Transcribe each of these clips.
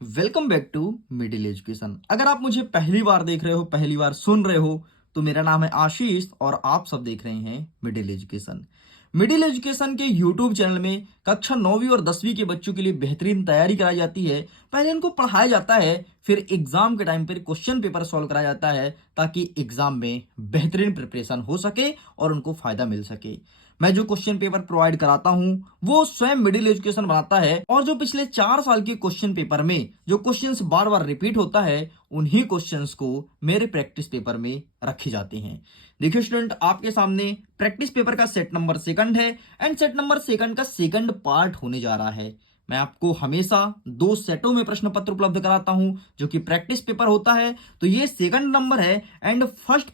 Welcome back to middle education. अगर आप मुझे पहली बार देख रहे हो, पहली बार सुन रहे हो, तो मेरा नाम है आशीष और आप सब देख रहे हैं मिडिल एजुकेशन। मिडिल एजुकेशन के यूट्यूब चैनल में कक्षा 9वीं और 10वीं के बच्चों के लिए बेहतरीन तैयारी कराई जाती है। पहले उनको पढ़ाया जाता है, फिर एग्जाम के टाइम पर क्वेश्चन पेपर सॉल्व कराया जाता है ताकि एग्जाम में बेहतरीन प्रिपरेशन हो सके और उनको फायदा मिल सके। मैं जो क्वेश्चन पेपर प्रोवाइड कराता हूं वो स्वयं मिडिल एजुकेशन बनाता है, और जो पिछले 4 साल के क्वेश्चन पेपर में जो क्वेश्चंस बार बार रिपीट होता है उन्हीं क्वेश्चंस को मेरे प्रैक्टिस पेपर में रखे जाते हैं। देखिए स्टूडेंट, आपके सामने प्रैक्टिस पेपर का सेट नंबर सेकंड है एंड सेट नंबर सेकंड का सेकंड पार्ट होने जा रहा है। मैं आपको हमेशा 2 सेटों में प्रश्न पत्र उपलब्ध कराता हूं जो कि प्रैक्टिस पेपर होता है। तो ये सेकंड नंबर है एंड फर्स्ट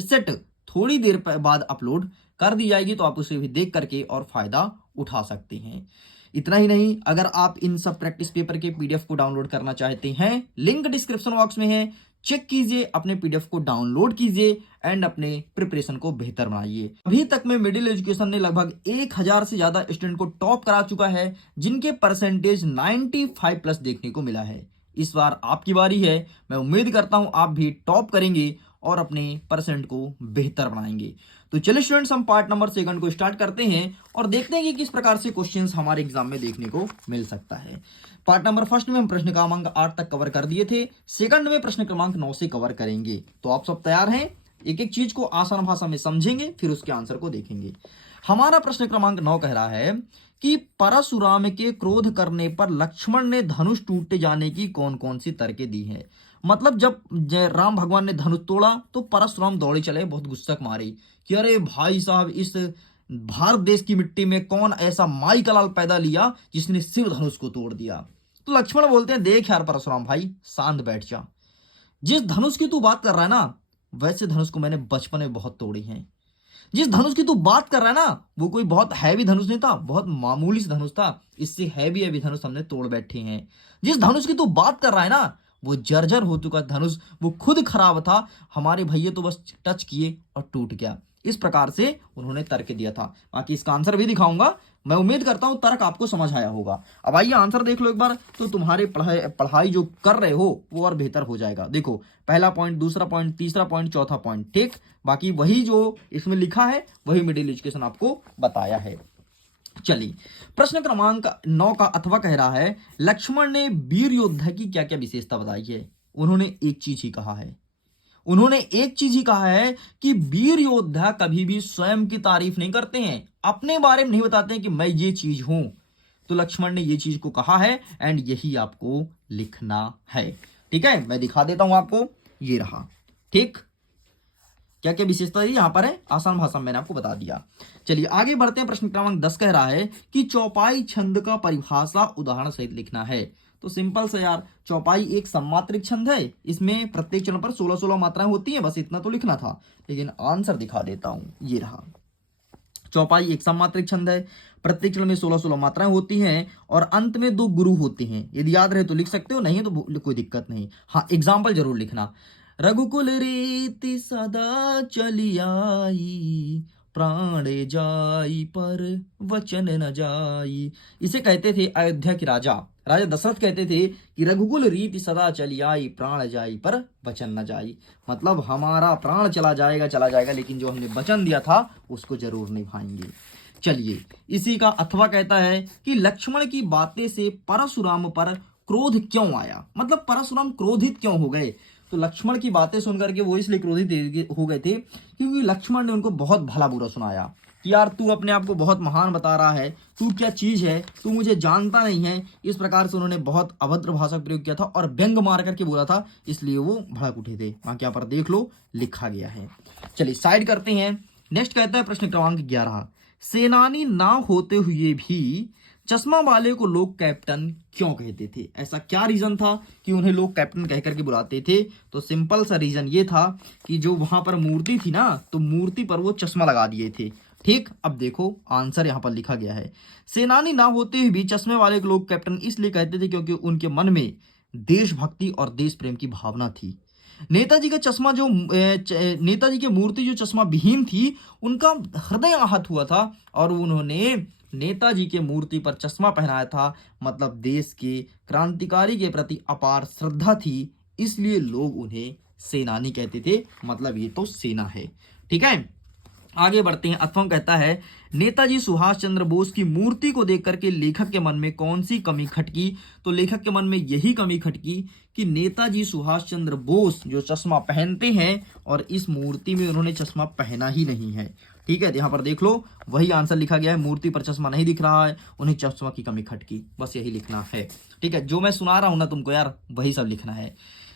सेट थोड़ी देर बाद अपलोड कर दी जाएगी, तो आप उसे भी देख करके और फायदा उठा सकते हैं। इतना ही नहीं, अगर आप इन सब प्रैक्टिस पेपर के पीडीएफ को डाउनलोड करना चाहते हैं, लिंक डिस्क्रिप्शन बॉक्स में है, चेक कीजिए, अपने पीडीएफ को डाउनलोड कीजिए एंड अपने प्रिपरेशन को बेहतर बनाइए। अभी तक में मिडिल एजुकेशन ने लगभग 1000 से ज्यादा स्टूडेंट को टॉप करा चुका है, जिनके परसेंटेज 95 प्लस देखने को मिला है। इस बार आपकी बारी है। मैं उम्मीद करता हूं आप भी टॉप करेंगे और अपने परसेंट को बेहतर बनाएंगे। तो चलिए स्टूडेंट्स, हम पार्ट नंबर सेकंड को स्टार्ट करते हैं और देखते हैं कि किस प्रकार से क्वेश्चंस हमारे एग्जाम में देखने को मिल सकता है। पार्ट नंबर फर्स्ट में हम प्रश्न क्रमांक 8 तक कवर कर दिए थे, सेकंड में प्रश्न क्रमांक 9 से कवर करेंगे। तो आप सब तैयार हैं? एक एक चीज को आसान भाषा में समझेंगे, फिर उसके आंसर को देखेंगे। हमारा प्रश्न क्रमांक 9 कह रहा है कि परशुराम के क्रोध करने पर लक्ष्मण ने धनुष टूट जाने की कौन कौन सी तरकें दी है। मतलब जब राम भगवान ने धनुष तोड़ा तो परशुराम दौड़े चले, बहुत गुस्सा मारे कि अरे भाई साहब, इस भारत देश की मिट्टी में कौन ऐसा माई का लाल पैदा लिया जिसने शिव धनुष को तोड़ दिया। तो लक्ष्मण बोलते हैं, देख यार परशुराम भाई, शांत बैठ जा। जिस धनुष की तू बात कर रहा है ना, वैसे धनुष को मैंने बचपन में बहुत तोड़ी है। जिस धनुष की तू बात कर रहा है ना, वो कोई बहुत हैवी धनुष नहीं था, बहुत मामूली सा धनुष था। इससे हैवी हैवी धनुष हमने तोड़ बैठे हैं। जिस धनुष की तू बात कर रहा है ना, वो जर्जर हो चुका धनुष, वो खुद खराब था, हमारे भैया तो बस टच किए और टूट गया। इस प्रकार से उन्होंने तर्क दिया था। बाकी इसका आंसर भी दिखाऊंगा। मैं उम्मीद करता हूं तर्क आपको समझ आया होगा। अब आइए आंसर देख लो एक बार, तो तुम्हारे पढ़ाई जो कर रहे हो वो और बेहतर हो जाएगा। देखो, पहला पॉइंट, दूसरा पॉइंट, तीसरा पॉइंट, चौथा पॉइंट, ठीक। बाकी वही जो इसमें लिखा है वही मिडिल एजुकेशन आपको बताया है। चलिए, प्रश्न क्रमांक 9 का अथवा कह रहा है, लक्ष्मण ने वीर योद्धा की क्या क्या विशेषता बताई है। उन्होंने एक चीज ही कहा है कि वीर योद्धा कभी भी स्वयं की तारीफ नहीं करते हैं, अपने बारे में नहीं बताते हैं कि मैं ये चीज हूं। तो लक्ष्मण ने ये चीज को कहा है एंड यही आपको लिखना है। ठीक है, मैं दिखा देता हूं आपको, ये रहा। ठीक, क्या क्या विशेषता यहां पर है, आसान भाषा में मैंने आपको बता दिया। चलिए आगे बढ़ते हैं। प्रश्न क्रमांक 10 कह रहा है कि चौपाई छंद का परिभाषा उदाहरण सहित लिखना है। तो सिंपल से यार, चौपाई एक सममात्रिक छंद है, इसमें प्रत्येक चरण पर 16-16 मात्राएं होती हैं, बस इतना तो लिखना था। लेकिन आंसर दिखा देता हूं, ये रहा। चौपाई एक सममात्रिक छंद है, प्रत्येक चरण में 16-16 मात्राएं होती हैं और अंत में 2 गुरु होते हैं। यदि याद रहे तो लिख सकते हो, नहीं है तो कोई दिक्कत नहीं। हाँ, एग्जाम्पल जरूर लिखना। रघुकुल रीति सदा चली आई, प्राण जाई पर वचन न जाई। इसे कहते थे अयोध्या के राजा राजा दशरथ कहते थे कि रघुकुल रीति सदा चली आई, प्राण जाई पर वचन न जाई। मतलब हमारा प्राण चला जाएगा, लेकिन जो हमने वचन दिया था उसको जरूर निभाएंगे। चलिए, इसी का अथवा कहता है कि लक्ष्मण की बातें से परशुराम पर क्रोध क्यों आया। मतलब परशुराम क्रोधित क्यों हो गए। तो लक्ष्मण की बातें सुनकर के वो इसलिए क्रोधित हो गए थे क्योंकि लक्ष्मण ने उनको बहुत भला बुरा सुनाया कि यार तू अपने आप को बहुत महान बता रहा है, तू क्या चीज है, तू मुझे जानता नहीं है। इस प्रकार से उन्होंने बहुत अभद्र भाषा प्रयोग किया था और व्यंग मार करके बोला था, इसलिए वो भड़क उठे थे। वहां क्या पर देख लो, लिखा गया है। चलिए साइड करते हैं। नेक्स्ट कहता है प्रश्न क्रमांक 11, सेनानी ना होते हुए भी चश्मा वाले को लोग कैप्टन क्यों कहते थे। ऐसा क्या रीजन था कि उन्हें लोग कैप्टन कह करके बुलाते थे। तो सिंपल सा रीजन ये था कि जो वहां पर मूर्ति थी ना, तो मूर्ति पर वो चश्मा लगा दिए थे। ठीक, अब देखो आंसर यहां पर लिखा गया है। सेनानी ना होते हुए भी चश्मे वाले को लोग कैप्टन इसलिए कहते थे क्योंकि उनके मन में देशभक्ति और देश प्रेम की भावना थी। नेताजी का चश्मा जो नेताजी की मूर्ति जो चश्मा विहीन थी, उनका हृदय आहत हुआ था और उन्होंने नेताजी के मूर्ति पर चश्मा पहनाया था, मतलब देश के क्रांतिकारी के प्रति अपार श्रद्धा थी, इसलिए लोग उन्हें सेनानी कहते थे। मतलब ये तो सेना है। ठीक है, आगे बढ़ते हैं। अथर्व कहता है नेताजी सुभाष चंद्र बोस की मूर्ति को देख करके लेखक के मन में कौन सी कमी खटकी? तो लेखक के मन में यही कमी खटकी कि नेताजी सुभाष चंद्र बोस जो चश्मा पहनते हैं और इस मूर्ति में उन्होंने चश्मा पहना ही नहीं है। ठीक है, यहाँ पर देख लो, वही आंसर लिखा गया है, मूर्ति पर चश्मा नहीं दिख रहा है, उन्हें चश्मा की कमी खटकी, बस यही लिखना है। ठीक है, जो मैं सुना रहा हूं ना तुमको यार, वही सब लिखना है।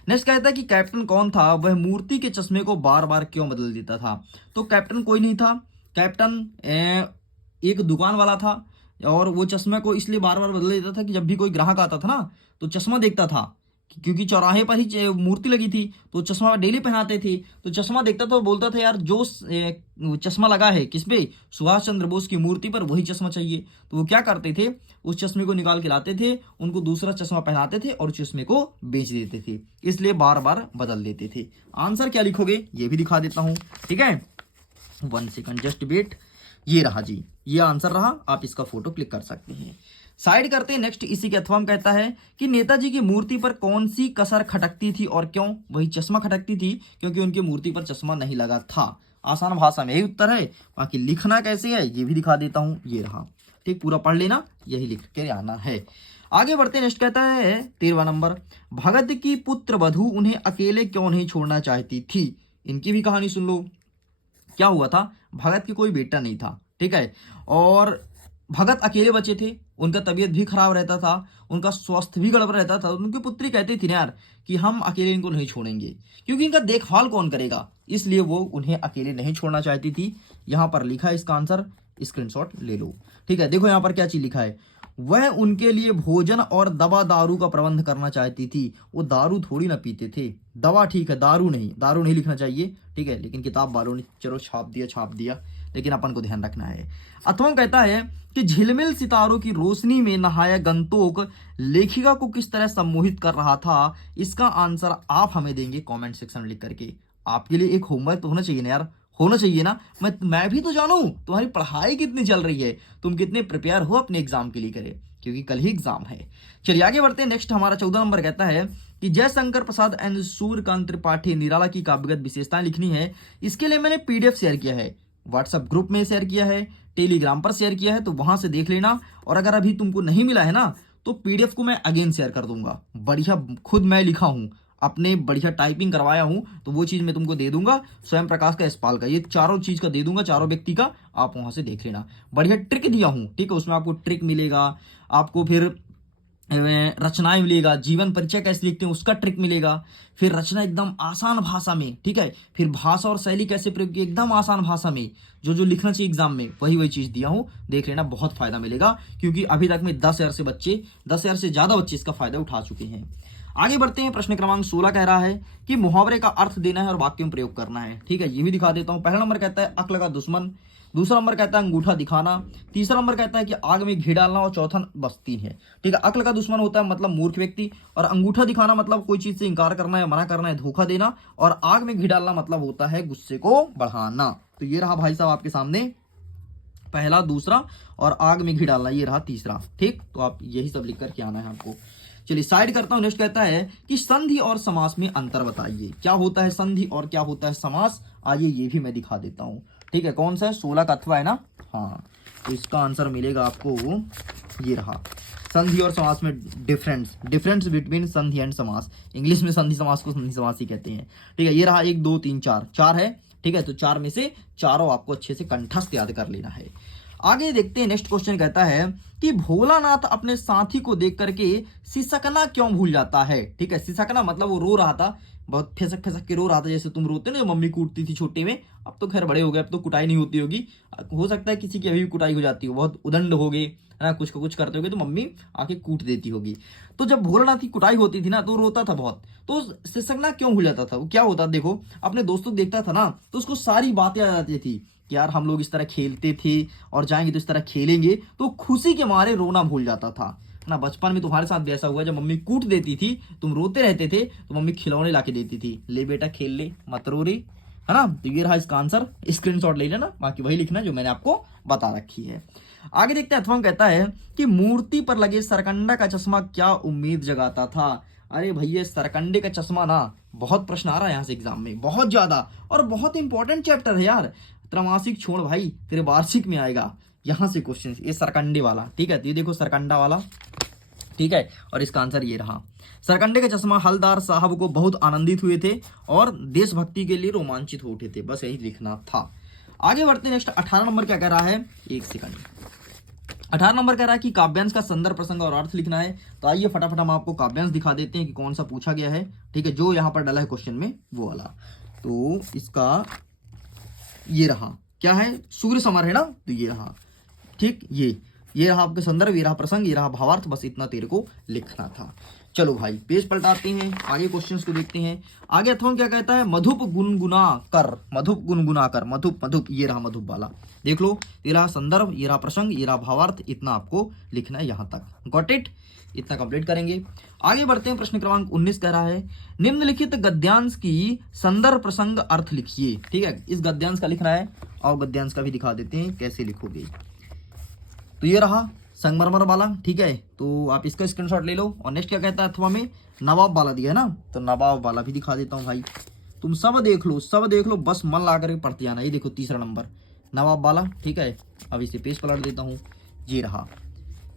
नेक्स्ट कहता है कि कैप्टन कौन था, वह मूर्ति के चश्मे को बार बार क्यों बदल देता था? तो कैप्टन कोई नहीं था, कैप्टन एक दुकान वाला था और वो चश्मे को इसलिए बार बार बदल देता था कि जब भी कोई ग्राहक आता था ना तो चश्मा देखता था, क्योंकि चौराहे पर ही मूर्ति लगी थी तो चश्मा डेली पहनाते थे, तो चश्मा देखता था, बोलता था यार जो चश्मा लगा है किस पे, सुभाष चंद्र बोस की मूर्ति पर, वही चश्मा चाहिए। तो वो क्या करते थे, उस चश्मे को निकाल के लाते थे, उनको दूसरा चश्मा पहनाते थे और चश्मे को बेच देते थे, इसलिए बार बार बदल देते थे। आंसर क्या लिखोगे ये भी दिखा देता हूं। ठीक है, 1 सेकंड जस्ट वेट। ये रहा जी, ये आंसर रहा, आप इसका फोटो क्लिक कर सकते हैं। साइड करते हैं। नेक्स्ट इसी के अथवा कहता है कि नेताजी की मूर्ति पर कौन सी कसर खटकती थी और क्यों? वही चश्मा खटकती थी, क्योंकि उनकी मूर्ति पर चश्मा नहीं लगा था। आसान भाषा में यही उत्तर है, बाकी लिखना कैसे है ये भी दिखा देता हूं। ये रहा, ठीक, पूरा पढ़ लेना, यही लिख के आना है। आगे बढ़ते हैं। नेक्स्ट कहता है 13वां नंबर, भगत की पुत्र वधू उन्हें अकेले क्यों नहीं छोड़ना चाहती थी? इनकी भी कहानी सुन लो। क्या हुआ था, भगत की कोई बेटा नहीं था, ठीक है, और भगत अकेले बचे थे, उनका तबीयत भी खराब रहता था, उनका स्वास्थ्य भी गड़बड़ रहता था। उनकी पुत्री कहती थी ना यार कि हम अकेले इनको नहीं छोड़ेंगे, क्योंकि इनका देखभाल कौन करेगा, इसलिए वो उन्हें अकेले नहीं छोड़ना चाहती थी। यहां पर लिखा है इसका आंसर, स्क्रीनशॉट ले लो। ठीक है, देखो यहां पर क्या चीज लिखा है, वह उनके लिए भोजन और दवा दारू का प्रबंध करना चाहती थी। वो दारू थोड़ी ना पीते थे, दवा ठीक है, दारू नहीं लिखना चाहिए, ठीक है, लेकिन किताब वालों ने चलो छाप दिया, लेकिन अपन को ध्यान रखना है। अथवा कहता है कि झिलमिल सितारों की रोशनी में नहाया गंतोक लेखिका को किस तरह सम्मोहित कर रहा था? इसका आंसर आप हमें देंगे कमेंट सेक्शन में लिख करके। आपके लिए एक होमवर्क तो होना चाहिए ना यार, होना चाहिए ना, मैं भी तो जानूं तुम्हारी पढ़ाई कितनी चल रही है, तुम कितने प्रिपेयर हो अपने एग्जाम के लिए, करे, क्योंकि कल ही एग्जाम है। चलिए आगे बढ़ते हैं। नेक्स्ट हमारा 14 नंबर कहता है कि जयशंकर प्रसाद एंड सूर्यकांत त्रिपाठी निराला की काव्यगत विशेषताएं लिखनी है। इसके लिए मैंने पीडीएफ शेयर किया है, व्हाट्सएप ग्रुप में शेयर किया है, टेलीग्राम पर शेयर किया है, तो वहां से देख लेना। और अगर अभी तुमको नहीं मिला है ना तो पीडीएफ को मैं अगेन शेयर कर दूंगा, बढ़िया, खुद मैं लिखा हूं, अपने बढ़िया टाइपिंग करवाया हूं, तो वो चीज मैं तुमको दे दूंगा। स्वयं प्रकाश का, यशपाल का, ये चारों चीज का दे दूंगा, चारों व्यक्ति का, आप वहां से देख लेना। बढ़िया ट्रिक दिया हूं, ठीक है, उसमें आपको ट्रिक मिलेगा, आपको फिर रचनाएं मिलेगा, जीवन परिचय कैसे लिखते हैं उसका ट्रिक मिलेगा, फिर रचना एकदम आसान भाषा में, ठीक है, फिर भाषा और शैली कैसे प्रयोग की एकदम आसान भाषा में, जो लिखना चाहिए एग्जाम में वही चीज दिया हूं, देख लेना, बहुत फायदा मिलेगा। क्योंकि अभी तक में 10,000 से ज्यादा बच्चे इसका फायदा उठा चुके हैं। आगे बढ़ते हैं। प्रश्न क्रमांक 16 कह रहा है कि मुहावरे का अर्थ देना है और वाक्य में प्रयोग करना है। ठीक है, ये भी दिखा देता हूं। पहला नंबर कहता है अक्ल का दुश्मन, दूसरा नंबर कहता है अंगूठा दिखाना, तीसरा नंबर कहता है कि आग में घी डालना, और चौथा बस 3 है। ठीक है, अक्ल का दुश्मन होता है मतलब मूर्ख व्यक्ति, और अंगूठा दिखाना मतलब कोई चीज से इंकार करना है, मना करना है, धोखा देना, और आग में घी डालना मतलब होता है गुस्से को बढ़ाना। तो ये रहा भाई साहब आपके सामने पहला, दूसरा, और आग में घी डालना ये रहा तीसरा। ठीक, तो आप यही सब लिख करके आना है आपको। चलिए साइड करता हूं। नेक्स्ट कहता है कि संधि और समास में अंतर बताइए। क्या होता है संधि और क्या होता है समास? आइए ये भी मैं दिखा देता हूं। ठीक है, कौन सा है? 16 का अथवा है ना, हाँ, तो इसका आंसर मिलेगा आपको, ये रहा, संधि और समास में डिफरेंस बिटवीन संधि एंड समास। इंग्लिश में संधि समास को संधि समास ही कहते हैं। ठीक है, ये रहा 1 2 3 4 है। ठीक है, तो 4 में से चारों आपको अच्छे से कंठस्थ याद कर लेना है। आगे देखते हैं। नेक्स्ट क्वेश्चन कहता है कि भोलानाथ अपने साथी को देख करके सिसकना क्यों भूल जाता है? ठीक है, सिसकना मतलब वो रो रहा था, बहुत फिसक फिसक के रो रहा था, जैसे तुम रोते ना, मम्मी कूटती थी छोटे में। अब तो खैर बड़े हो गए, अब तो कुटाई नहीं होती होगी, हो सकता है किसी की अभी भी कुटाई हो जाती हो, बहुत उदंड हो गए है ना, कुछ कुछ करते होगे तो मम्मी आके कूट देती होगी। तो जब भोलानाथ की कुटाई होती थी ना तो रोता था बहुत, तो सिसकना क्यों भूल जाता था? वो क्या होता, देखो अपने दोस्तों को देखता था ना तो उसको सारी बातें आ जाती थी कि यार हम लोग इस तरह खेलते थे और जाएंगे तो इस तरह खेलेंगे, तो खुशी के मारे रोना भूल जाता था ना। बचपन में तुम्हारे साथ भी ऐसा हुआ, जब मम्मी कूट देती थी तुम रोते रहते थे तो मम्मी खिलौने लाके देती थी, ले बेटा खेल ले, मत रो रे, है ना। तो ये रहा इसका आंसर, स्क्रीनशॉट ले लेना, बाकी वही लिखना जो मैंने आपको बता रखी है। आगे देखते हैं। अथवा कहता है कि मूर्ति पर लगे सरकंडा का चश्मा क्या उम्मीद जगाता था। अरे भैया, सरकंडे का चश्मा ना बहुत प्रश्न आ रहा है यहाँ से एग्जाम में, बहुत ज्यादा, और बहुत इंपॉर्टेंट चैप्टर है यार। त्रैमासिक छोड़ भाई, तेरे वार्षिक में आएगा यहाँ से क्वेश्चन, ये सरकंडे वाला, ठीक है। तो ये देखो सरकंडा वाला, ठीक है, और इसका आंसर ये रहा। सरकंडे का चश्मा हलदार साहब को बहुत आनंदित हुए थे और देशभक्ति के लिए रोमांचित हो उठे थे, बस यही लिखना था। आगे बढ़ते हैं। नेक्स्ट 18 नंबर क्या कह रहा है, एक सेकंड। 18 नंबर कह रहा है कि काव्यांश का संदर्भ, प्रसंग और अर्थ लिखना है। तो आइए फटाफट हम आपको काव्यांश दिखा देते हैं कि कौन सा पूछा गया है, ठीक है, जो यहाँ पर डाला है क्वेश्चन में वो वाला। तो इसका ये रहा, क्या है, सूर्य समर है ना, तो ये रहा, ठीक, ये रहा आपके संदर्भ, ये रहा प्रसंग, ये रहा भावार्थ, बस इतना तेरे को लिखना था। चलो भाई पेज पलटाते हैं, आगे क्वेश्चंस को देखते हैं। आगे अथवा क्या कहता है, मधुप गुनगुना कर, मधुप गुनगुना कर, मधुप, ये रहा मधुप वाला, देख लो, ये रहा संदर्भ, ये रहा प्रसंग, ये रहा भावार्थ, इतना आपको लिखना है यहाँ तक। गॉट इट, इतना कंप्लीट करेंगे। आगे बढ़ते हैं। प्रश्न क्रमांक 19 कह रहा है, निम्नलिखित गद्यांश की संदर्भ प्रसंग अर्थ लिखिए, ठीक है। इस गद्यांश का लिखना है और गद्यांश का भी दिखा देते हैं कैसे लिखोगे। तो ये रहा संगमरमर वाला, ठीक है, तो आप इसका स्क्रीनशॉट ले लो। और नेक्स्ट क्या कहता है, अथवा में नवाब वाला दिया है ना, तो नवाब वाला भी दिखा देता हूँ भाई, तुम सब देख लो, बस मन ला करके पढ़ते आना। ये देखो तीसरा नंबर नवाब वाला, ठीक है। अब इसे पेज पलट देता हूँ, ये रहा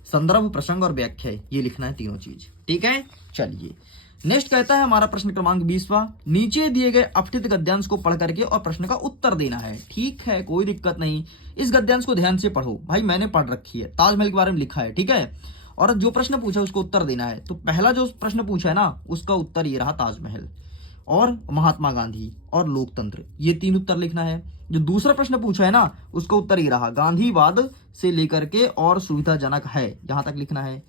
संदर्भ, प्रसंग और व्याख्या, ये लिखना है तीनों चीज, ठीक है। चलिए नेक्स्ट कहता है हमारा प्रश्न क्रमांक 20वां, नीचे दिए गए अपठित गद्यांश को पढ़ करके और प्रश्न का उत्तर देना है, ठीक है, कोई दिक्कत नहीं। इस गद्यांश को ध्यान से पढ़ो भाई, मैंने पढ़ रखी है, ताजमहल के बारे में लिखा है, ठीक है, और जो प्रश्न पूछा है उसको उत्तर देना है। तो पहला जो प्रश्न पूछा है ना, उसका उत्तर ये रहा ताजमहल और महात्मा गांधी और लोकतंत्र, ये तीन उत्तर लिखना है। जो दूसरा प्रश्न पूछा है ना, उसका उत्तर ये रहा गांधीवाद से लेकर के और सुविधाजनक है, यहां तक लिखना है।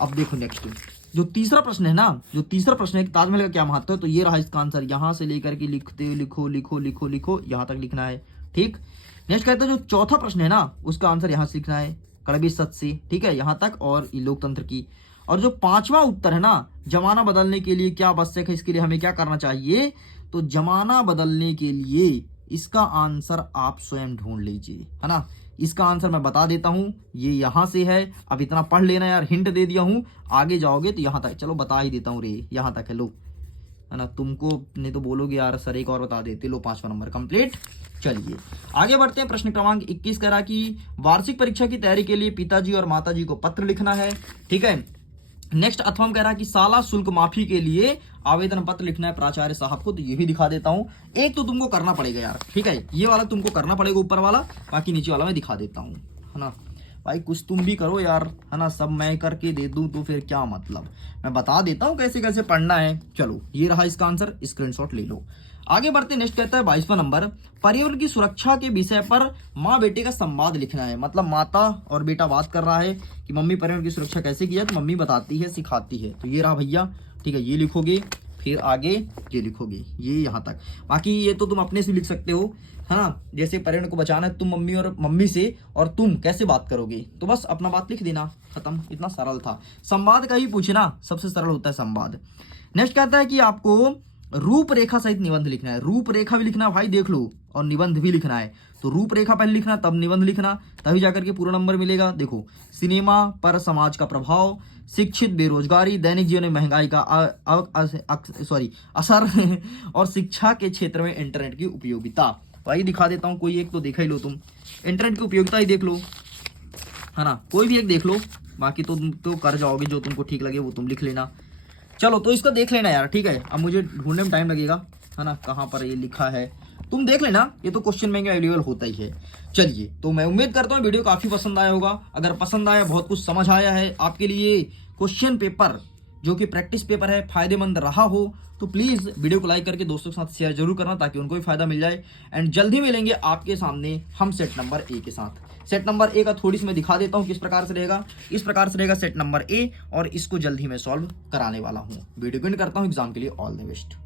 अब देखो नेक्स्ट जो तीसरा प्रश्न है ना, जो तीसरा प्रश्न है कि ताजमहल का क्या महत्व है, तो ये रहा इसका आंसर, यहां से लेकर के लिखते लिखो यहां तक लिखना है, ठीक। नेक्स्ट कहते हैं जो चौथा प्रश्न है ना, उसका आंसर यहां से लिखना है, कड़वी सच से, ठीक है, यहां तक, और लोकतंत्र की। और जो पांचवा उत्तर है ना, जमाना बदलने के लिए क्या आवश्यक है, इसके लिए हमें क्या करना चाहिए, तो जमाना बदलने के लिए इसका आंसर आप स्वयं ढूंढ लीजिए, है ना। इसका आंसर मैं बता देता हूं, ये यहां से है। अब इतना पढ़ लेना यार, हिंट दे दिया हूं, आगे जाओगे तो यहां तक, चलो बता ही देता हूं रे, यहां तक है, लो, है ना। तुमको नहीं तो बोलोगे यार सर एक और बता देते, लो 5वां नंबर कंप्लीट। चलिए आगे बढ़ते हैं। प्रश्न क्रमांक 21 कह रहा कि वार्षिक परीक्षा की तैयारी के लिए पिताजी और माताजी को पत्र लिखना है, ठीक है। नेक्स्ट अथवा कह रहा है कि साला शुल्क माफी के लिए आवेदन पत्र लिखना है प्राचार्य साहब को, तो ये भी दिखा देता हूं। एक तो तुमको करना पड़ेगा यार, ठीक है, ये वाला तुमको करना पड़ेगा ऊपर वाला, बाकी नीचे वाला मैं दिखा देता हूं, है ना। भाई कुछ तुम भी करो यार, है ना, सब मैं करके दे दूं तो फिर क्या मतलब, मैं बता देता हूं कैसे कैसे पढ़ना है। चलो ये रहा इसका आंसर, स्क्रीनशॉट ले लो। आगे बढ़ते नेक्स्ट कहता है 22वां नंबर, पर्यावरण की सुरक्षा के विषय पर माँ बेटे का संवाद लिखना है। मतलब माता और बेटा बात कर रहा है कि मम्मी पर्यावरण की सुरक्षा कैसे की है, तो मम्मी बताती है, सिखाती है, तो ये रहा भैया, ठीक है, ये लिखोगे, फिर आगे ये लिखोगे, ये यहाँ तक। बाकी ये तो तुम अपने से लिख सकते हो, है ना, जैसे पर्यावरण को बचाना है, तुम मम्मी से और तुम कैसे बात करोगे, तो बस अपना बात लिख देना, खत्म, इतना सरल था। संवाद का ही पूछना सबसे सरल होता है संवाद। नेक्स्ट कहता है कि आपको रूपरेखा सहित निबंध लिखना है। रूपरेखा भी लिखना भाई, देख लो, और निबंध भी लिखना है। तो रूपरेखा पहले लिखना, तब निबंध लिखना, तभी जाकर के पूरा नंबर मिलेगा। देखो, सिनेमा पर समाज का प्रभाव, शिक्षित बेरोजगारी, दैनिक जीवन में महंगाई का असर और शिक्षा के क्षेत्र में इंटरनेट की उपयोगिता। भाई दिखा देता हूँ, कोई एक तो देखा ही लो तुम, इंटरनेट की उपयोगिता ही देख लो, है ना, कोई भी एक देख लो, बाकी तुम तो कर जाओगे, जो तुमको ठीक लगे वो तुम लिख लेना। चलो तो इसका देख लेना यार, ठीक है, अब मुझे ढूंढने में टाइम लगेगा, है ना, कहाँ पर ये लिखा है, तुम देख लेना, ये तो क्वेश्चन बैंक में अवेलेबल होता ही है। चलिए, तो मैं उम्मीद करता हूँ वीडियो काफी पसंद आया होगा। अगर पसंद आया, बहुत कुछ समझ आया है आपके लिए, क्वेश्चन पेपर जो कि प्रैक्टिस पेपर है फायदेमंद रहा हो, तो प्लीज वीडियो को लाइक करके दोस्तों के साथ शेयर जरूर करना, ताकि उनको भी फायदा मिल जाए। एंड जल्दी मिलेंगे आपके सामने हम सेट नंबर ए के साथ। सेट नंबर ए का थोड़ी सी मैं दिखा देता हूं किस प्रकार से रहेगा। इस प्रकार से रहेगा सेट नंबर ए, और इसको जल्द ही मैं सॉल्व कराने वाला हूं। वीडियो को एंड करता हूं, एग्जाम के लिए ऑल द बेस्ट।